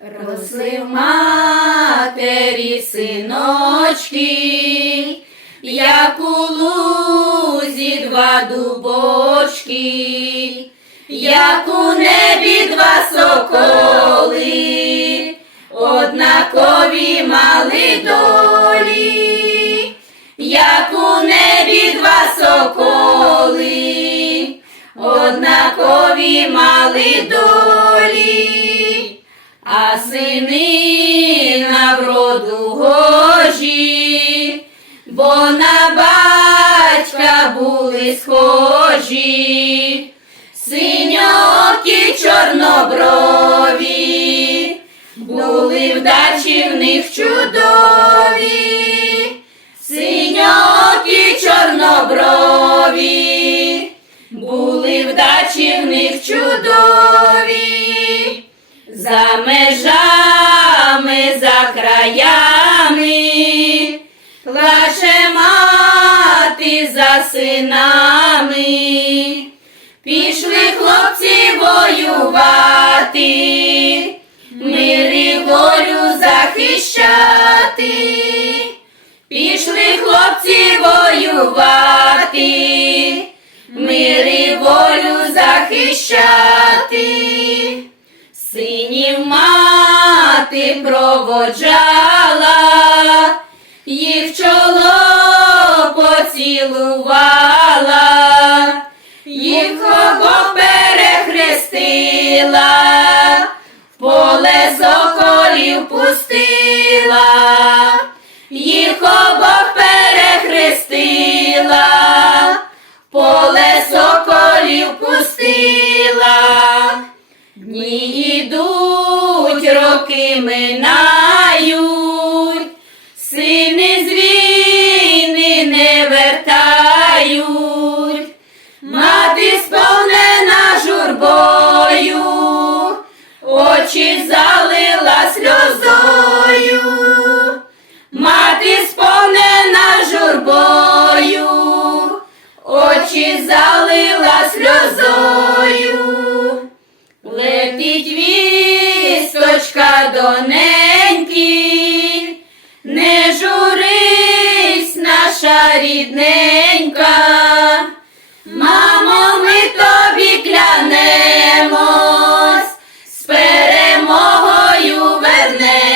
Росли в матері синочки, як у лузі два дубочки, як у небі два соколи, однакові мали долі, як у небі два соколи, однакові мали долі, а сини на вроду гожі, бо на батька були схожі, синьокі чорноброві, були вдачі в них чудові, синьокі чорноброві, були вдачі в них чудові, за межами, за краями, плаче мати за синами, пішли хлопці воювати, мир і волю захищати, пішли хлопці воювати, мир і волю захищати. Синів мати проводжала, їх чоло поцілувала, їх обох перехрестила, поле соколів пустила, їх обох перехрестила, поле соколів минають, сини з війни не вертають, мати сповнена журбою, очі залила сльозою, мати сповнена журбою, очі залила сльозою. Дочка доненьки, не журись наша рідненька, мамо, ми тобі клянемось, з перемогою вернемось.